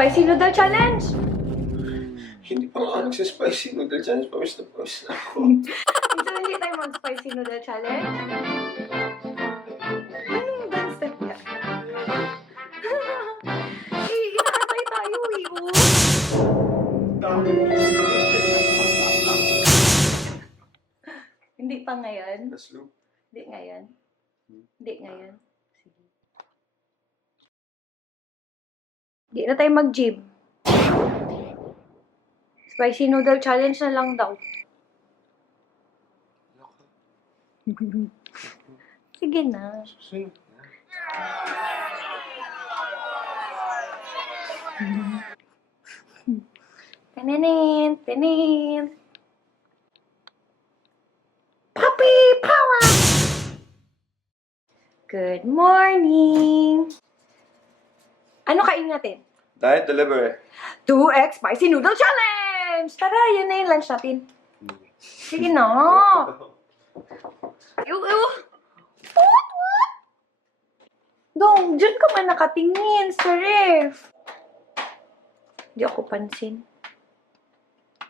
Spicy Noodle Challenge! Hindi pa nga nagsispicy noodle challenge. Pawis na ako. Ito hindi tayo mag-Spicy Noodle Challenge. Anong dance step yan? Inaantay tayo eh, oh. Hindi pa ngayon. Last loop. Hindi ngayon. Hindi ngayon. Sige. Hindi na tayo mag-gym. Spicy Noodle Challenge na lang daw. Sige na. Susunod na. Tinin, tinin. Puppy power! Good morning! Ano kain natin? Diet delivery. 2x Spicy Noodle Challenge! Tara, yun na yung lunch natin. Sige na. What? Dong, dyan ka man nakatingin sa ref. Hindi ako pansin.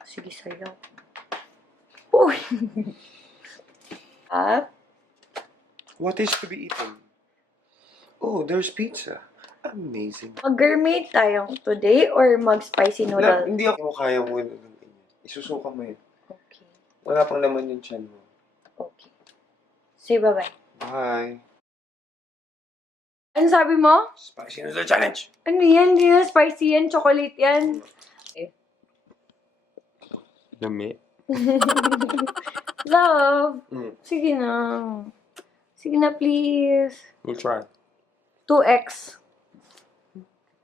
Sige sa'yo. Uy! What is to be eaten? Oh, there's pizza. Amazing. Mag-gourmet tayo today or mag-spicy noodle? Hindi ako kaya mo yun. Isusuka mo yun. Okay. Wala pang laman yung chan mo. Okay. Say bye-bye. Bye. Ano sabi mo? Spicy noodle challenge. Ano yan? Hindi yan spicy yan. Chocolate yan. Dami. Love. Mm. Sige na. Sige na, please. We'll try. 2x.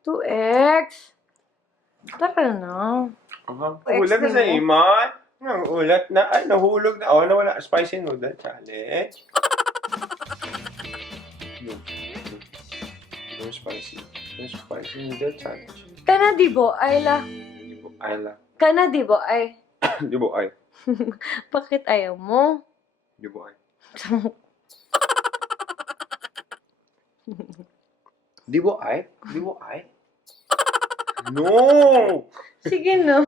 2x. Tara na. Ulat na sa iman. Ulat na. Ay, nahulog na. Oh, nawala. Spicy noodle challenge. No spicy. No spicy noodle challenge. Kana di bo, Ayla. Di bo ay la. Kana di bo, ay. Di bo ay. Bakit ayaw mo? Di bo ay. Di bo ay? Di bo ay? No! Sige no.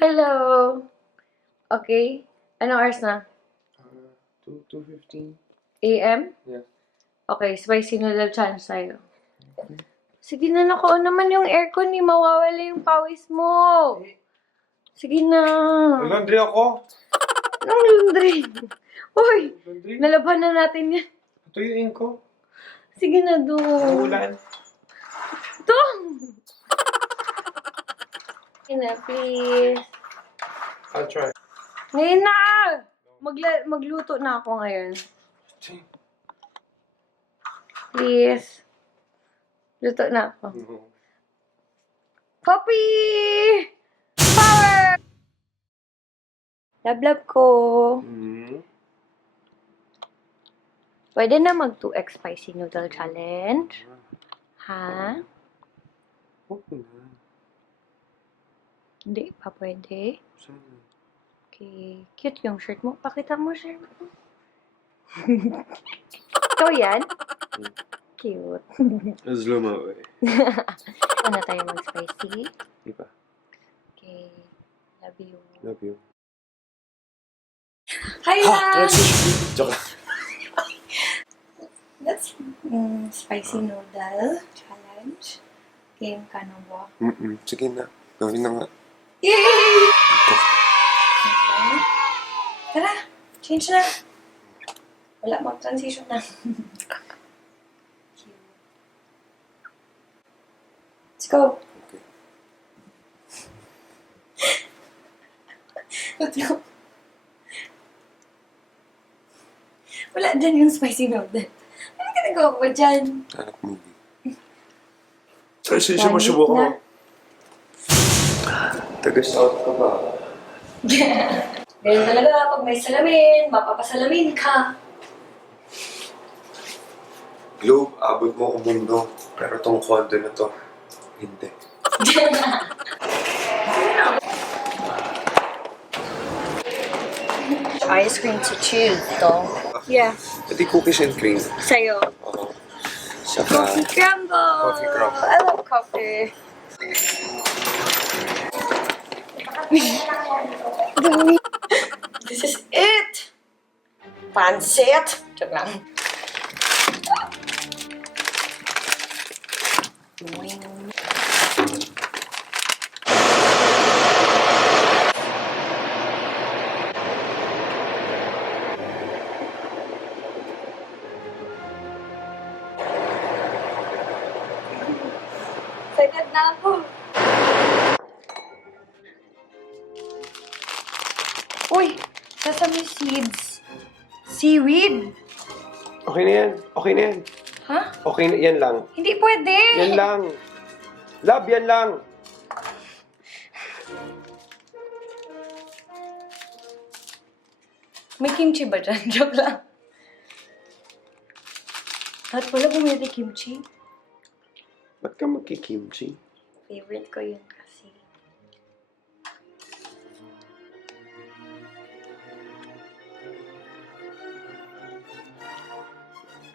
Hello. Okay. Anong oras na? 2:15. AM? Yeah. Okay, spicy noodle challenge tayo. Sige na, nako naman yung aircon ni mawawala yung pawis mo. Sige na. Laundry ako. Anong laundry? Uy, Laundry? nalaban na natin yan. Tuyuin ko. Sige na, doon. Ulan. Ito! Sige na, please. I'll try. Ngayon na! Magluto na ako ngayon. Please. Luto na ako. Puppy! Power! Love ko. Pwede na mag 2x spicy noodle challenge? Ha? Okay na. Hindi pa pwede. Sana. Okay. Cute yung shirt mo. Pakita mo shirt mo. Ikaw yan? Cute. Slow mo eh. Ano tayo mag-spicy? Di ba? Okay. Love you. Love you. Hi, love! Joke lang. That's spicy noodle challenge. Game ka na ba? Sige na. Gawin na nga. Yay! Okay. Tara, change na. Wala, mag-transition na. Let's go. Let's go. Wala dyan yung spicy noodle. Ano ginagawa ko dyan? Anak movie. Sorry, sumusubo ko. Taga-south ka ba? Ganyan talaga, pag may salamin, mapapasalamin ka. Globe, abot mo ang mundo. Pero tong condo na to, hindi. Ice cream to choose, though. Yeah. Pati cookies and cream. Sa'yo. Oo. Coffee crumble! Coffee crumble. I love coffee. This is it! Pancit! Joke lang. Excited na ako. Uy! Sesame seeds. Seaweed. Okay na yan. Okay na yan. Ha? Okay na. Yan lang. Hindi pwede. Yan lang. Love, yan lang. May kimchi ba dyan? Joke lang. At wala bumili kimchi. Ba't ka magkikimchi? Favorite ko yun kasi.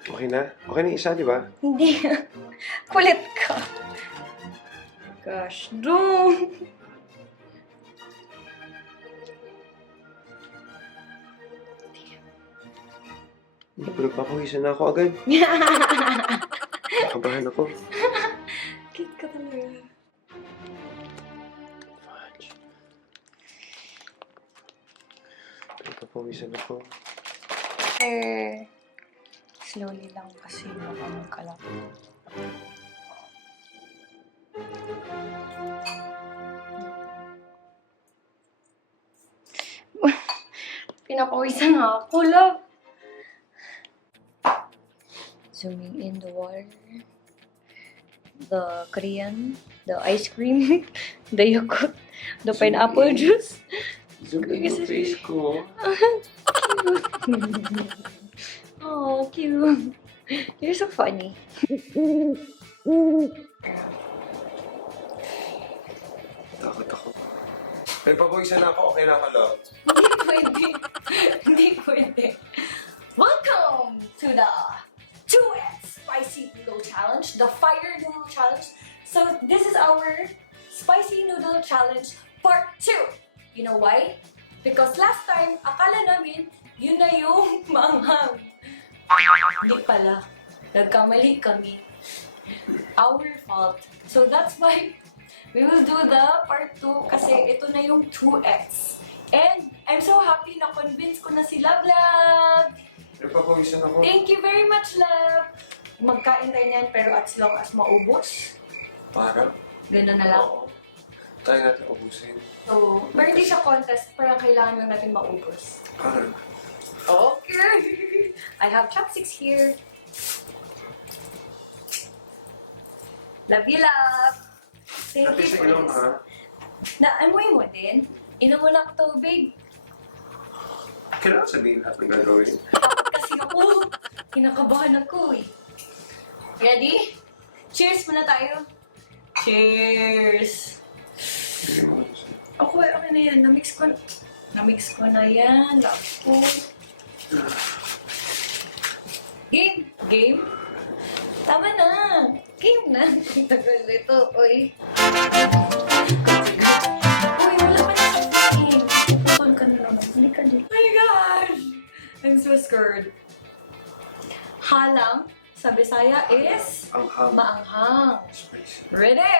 Okay na? Okay na yung isa, di ba? Hindi. Kulit ka. Gosh, doon. Nagpapawisan na ako agad. Nakabahan ako. Cute ka talaga. Fudge. Nagpapawisan ako. Slowly lang kasi baka magkalap. Pinapawisan nga ako, love. Zooming in the water. The Korean, the ice cream, the yogurt, the pineapple juice. Zoom in yung face ko. Oh, cute. You're so funny. Takot ako. Nagpapawisan na ako. Okay na ako, love. Hindi pwede. Hindi pwede. Welcome to the 2X Spicy Noodle Challenge, the Fire Noodle Challenge. So, this is our Spicy Noodle Challenge Part 2. You know why? Because last time, akala namin, yun na yung maanghang. Hindi pala. Nagkamali kami. Our fault. So, that's why we will do the Part 2 kasi ito na yung 2X. And I'm so happy na convince ko na si Love Love. Nagpapawisan ako. Thank you very much, Love. Magkain tayo niyan pero as long as maubos. Para? Gano'n na lang. Oo. Tayo natin ubusin. So, pero hindi siya contest. Parang kailangan lang natin maubos. Para? Okay. I have chopsticks here. Love you, love. Thank Pati you sa for ilong, this. ha? Naamoy mo din? Inom mo na ng tubig. Kailangan sabihin lahat ng gagawin. Takot kasi ako. Kinakabahan ako eh. Ready? Cheers muna tayo. Cheers! Hindi mo kasi. Okay na yan. Namix ko na yan. Love ko. Game! Game? Tama na. Game na. Ang tagal nito. Uy. Uy, wala ka na sa game. Pupukol ka na naman. Hindi ka dito. Oh my gosh! I'm so scared. Halang sa Bisaya is Anghang. maanghang. Spicy. Ready?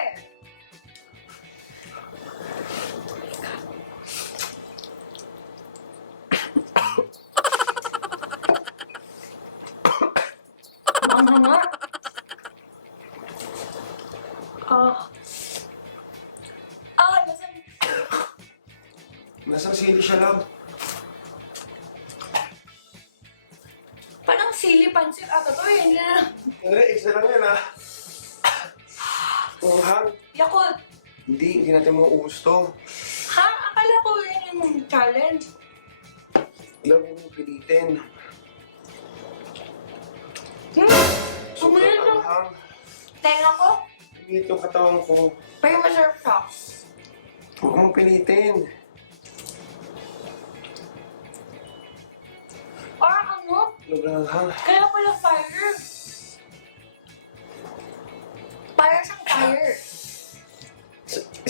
Maanghang nga. Nasaan? Nasaan sili siya, love? Parang sili pancit ata to eh. Hindi na. Andre, isa lang yan, ha? Anghang. Yakult. Hindi natin mauubos to. Ha? Akala ko yun yung challenge. Love mo pilitin. Sumunod Sobrang yung anghang. tenga ko. Pilit yung katawan ko. Pero masarap siya. Huwag mong pilitin. Parang ano? Sobrang anghang. Kaya pala fire.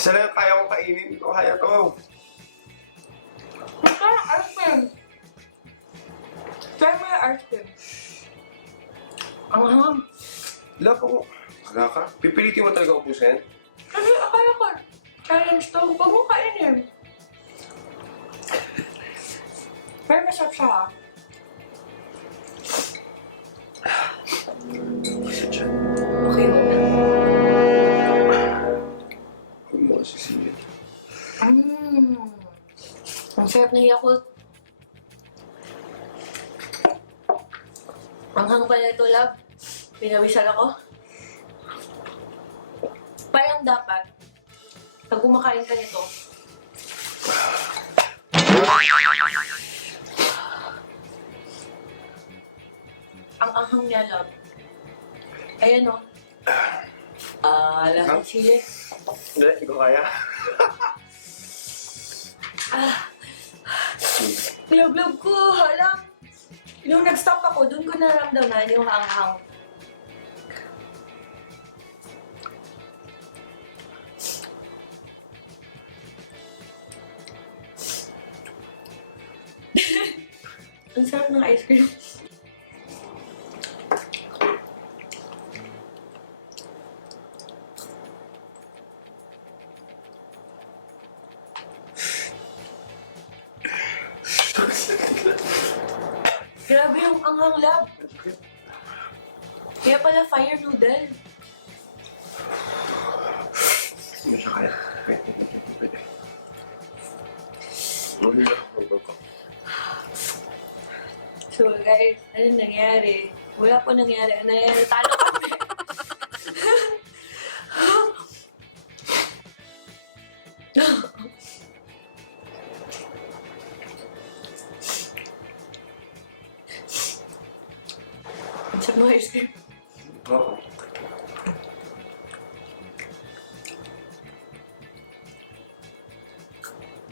Isa lang yung kaya kong kainin. Ito kaya to. Parang ice cream. Try mo yung ice cream. Ang hangam. Love ako. Kaga ka. Pipilitin mo talaga ubusin? Kasi akala ko, challenge to. Huwag mo kainin. Pero masarap siya ha. Okay mo. Huwag mo kasi sinin. Ang sarap na Yakult. Ang hang pala ito, love. Pinawisan ako. Parang dapat, pag kumakain ka nito, ang anghang niya, love. Ayan o. Lahat sili. Hindi, hindi ko kaya. Love ko, alam. Nung nag-stop ako, doon ko naramdaman yung anghang. Ang sarap ng ice cream. Grabe yung anghang, love. Kaya pala fire noodle. Hindi siya kaya. Pwede. Hindi na ako. So guys, ano nangyari? Wala po nangyari. Ano nangyari? Talo kami. Ang sarap ng ice cream. Oo.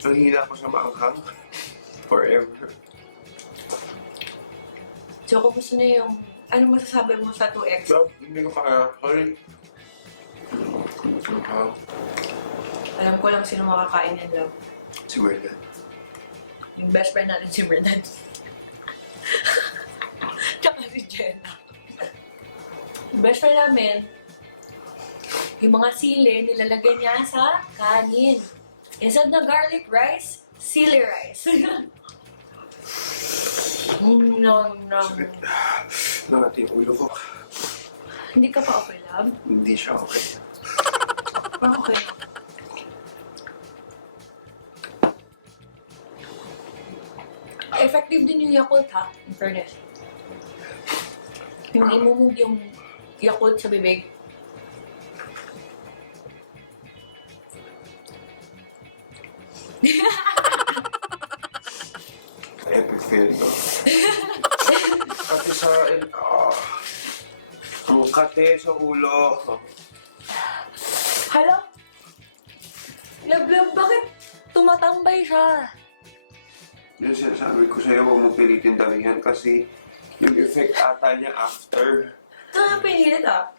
So, hina ako sa maanghang. Forever. So, kumusta na yung... Ano masasabi mo sa 2X? Love, hindi ko kaya. Sorry. Alam ko lang sino makakain yan, love. Si Merlin. Yung best friend natin si Bernard. Tsaka si Jenna. Yung best friend namin, yung mga sili, nilalagay niya sa kanin. Instead na garlic rice, sili rice. No. Nangati yung ulo ko. Hindi ka pa okay, love? Hindi siya okay. Okay. Effective din yung Yakult, ha? In fairness. Yung imumog yung Yakult sa bibig. Epic fail ko. Kati sa... Ang kate sa ulo. Hala? Love, bakit tumatambay siya? Yung sinasabi ko sa'yo, huwag mong pilitin damihan kasi yung effect ata niya after. Ito na pinilit, ah.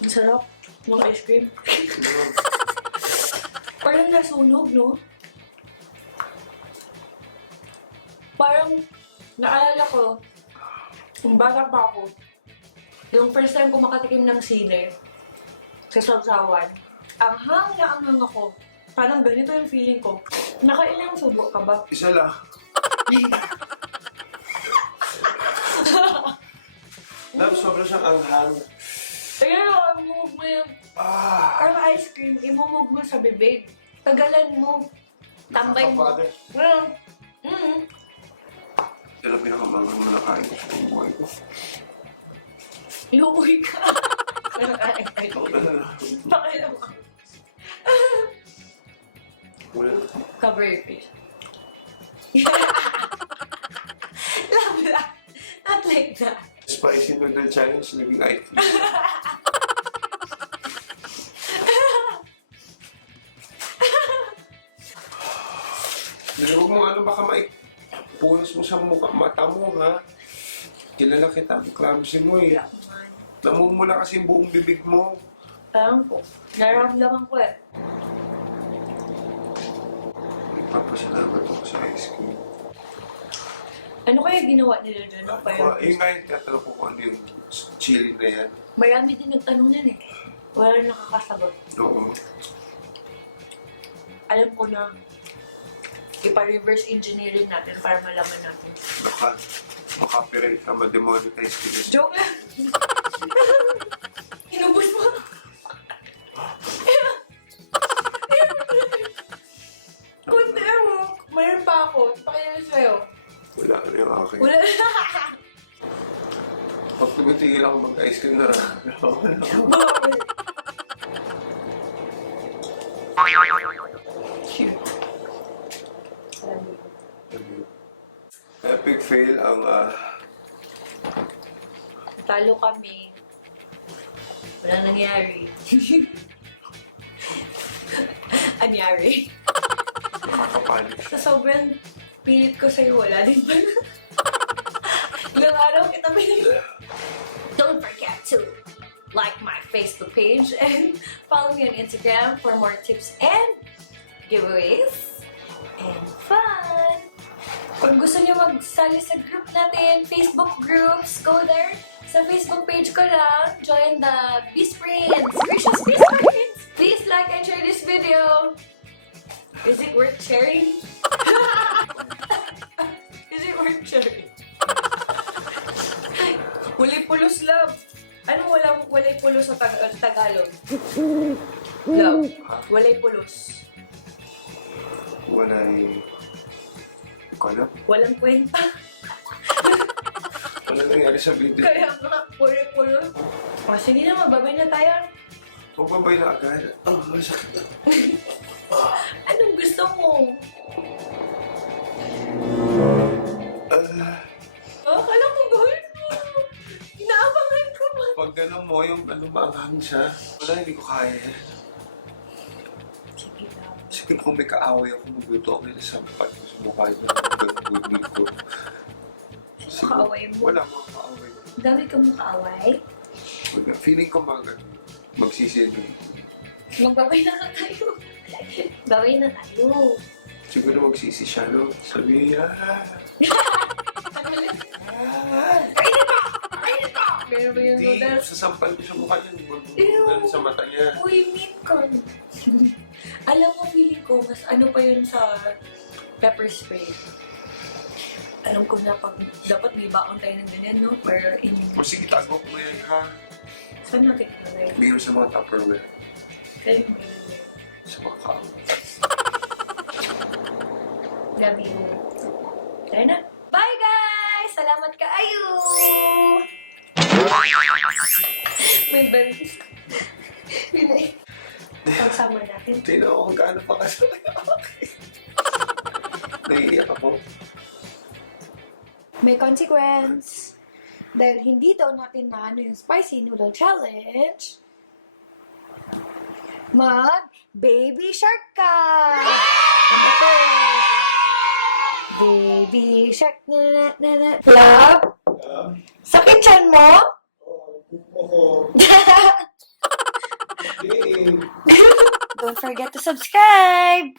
Ang sarap ng ice cream. Parang nasunog, no? Parang naalala ko, kung bata pa ako, yung first time ko makatikim ng sili sa sawsawan, ang hang ako. Parang ganito yung feeling ko. Nakailang subo ka ba? Isa lang. Love, sobrang siyang anghang. Ayun, imumog mo yung... Ah! Parang ice cream, imumog mo sa bibig. Tagalan mo. Tambay mo. Nakakapagod. Pero pinakamangang na nakain ko sa buhay ko. Inuuwi ka. Ako talaga. Pakailan mo. Wala. Cover your face. Love that. Not like that. Spicy noodle challenge, naging ice cream. Huwag mo ano, baka punas mo sa mukha, mata mo, ha? Kilala kita, clumsy mo eh. Wala man. Namumula kasi yung buong bibig mo. Parang po. Nararamdaman ko eh. Papasalamat ako sa ice cream. Ano kaya ginawa nila dyan? No? Yung nga yung tatanong ko kung ano yung chili na yan. Marami din nagtanong yan eh. Wala nakakasagot. Oo. Alam ko na ipa-reverse engineering natin para malaman natin. Maka-copyright ka, ma-demonetize ka. Joke lang! Inubos mo! Kunti mo! Mayroon pa ako. Pakinig sa'yo. Wala na yung akin. Wala na! Pag tumitigil ako mag-ice cream na rin. Epic fail ang Talo kami. Wala nangyari. Anyari. nakakapanik siya. Sa sobrang pilit ko sa'yo, wala din pala. Ilang araw kita pinili. Don't forget to like my Facebook page and follow me on Instagram for more tips and giveaways and fun. Kung gusto niyo magsali sa group natin, Facebook groups, go there. Sa Facebook page ko lang, join the Bisprins, CRISHA'S Bisprins. Please like and share this video. Is it worth sharing? Is it worth sharing? Walay pulos, love. Anong walay pulos sa Tagalog? Love. Walay pulos. Walay... Kala? Walang kwenta. Wala nangyari sa video. Kaya nga, walay pulos. O, sige na, magbabay na tayo. Magbabay na agad. Masakit na. Anong gusto mo? Akala ko gawin mo. Inaabangan ko man. Pag gano'n mo, yung maanghang siya, wala, hindi ko kaya. Sige lang. Sige, kung may kaaway ako, magluto ako nila sa mukha niyo. Ganun ko. Kaaway mo? Wala mga kaaway. Dami kang kaaway. Feeling ko magsisilbi. Magbabay na ka tayo. Babay na tayo. Siguro magsisi siya, no? Sabi niya, Pero ba yung hindi, noodles? sasampal ko sa mukha niya. Ew. Ganun sa mata niya. Uy, meat con. Alam mo, feeling ko, mas ano pa yun sa pepper spray. Alam ko na pag dapat may baon tayo ng ganyan, no? Pero in... O sige, tago ko yan, ha? Saan natin kalay? Bigyan mo sa mga Tupperware. Kaya mo yun. Sa mga kaaway. Gabi mo. Tara na. Bye, guys! Salamat kaayo! May balis. Pagsama natin. Tingnan ko kung gaano pa kasama yung akin. Naiiyak ako. May consequence. Dahil hindi daw natin na ano yung spicy noodle challenge, baby shark ka! Ano to? Baby shark na. Love? Sakit chan mo? Don't forget to subscribe!